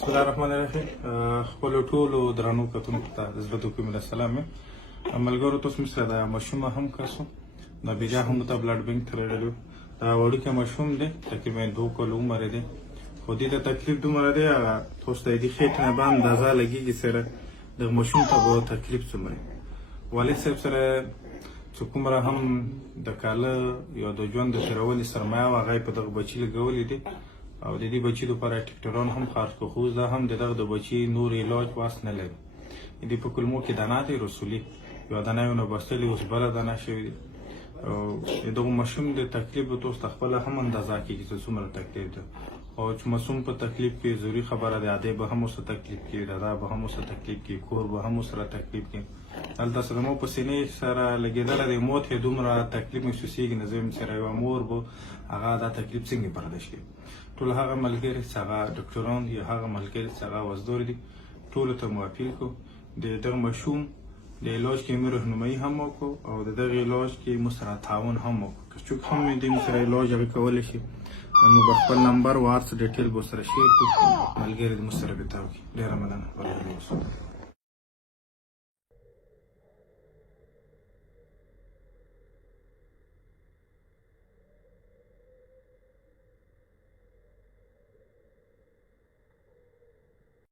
بسم الله الرحمن الرحیم. خپلو ټولو درنو کتونکو ته د زړه د کومې له سلام یم. ملګرو تاسو مې سره د ماشوم هم کسو د بیا هم ته بلډ بینک ته راغلو. دا وړوکی ماشوم دی، تقریبا 2 کال عمر دی، خو دې ته تکلیف دومره دی تاسو ته د خېټې نه به اندازه لګېږي سره د ماشوم ته به تکلیف څومره والد صاحب سره چې کومره هم د کاله یا د ژوند د تېرولې سرمایه وه هغه یې په دغه بچي لګولې دي او د دې بچي لپاره ډاکټران هم خرڅ کړو، خو دا هم د دغه د بچي نور علاج واس نه لري. دې په کلمو کې دانه دی رسولي، یوه دانه یې ونه بستلې، اوس بله دانه شوې دي. او د دغه ماشوم د تکلیف به تاسو ته خپله هم اندازه کېږي چې څومره تکلیف ده. او چې ماشوم په تکلیف کې ضروري خبره ده، دی به هم ورسره تکلیف کېږي، دادا به هم ورسره تکلیف کېږي، کور به هم ورسره تکلیف کېږي. هلته سره مو په سینې سره لګېدلی دی، موت یې دومره تکلیف محسوسېږي نه. زه یم سره یوه مور به هغه دا تکلیف څنګه برداشت کوي. ټول هغه ملګري چې هغه ډاکټران یا هغه ملګري چې هغه وزدور دي، ټولو ته مو اپیل کوو د دغه ماشوم د علاج کې مو رهنمایي هم وکړو او د دغه علاج کې مو سره تعاون هم وکړو. که څوک هم د مو سره علاج هغه کولی شي، نو به خپل نمبر واتس ډیټیل به سره شیر کړو، ملګري د مو سره بتاو کړي. ډېره مننه.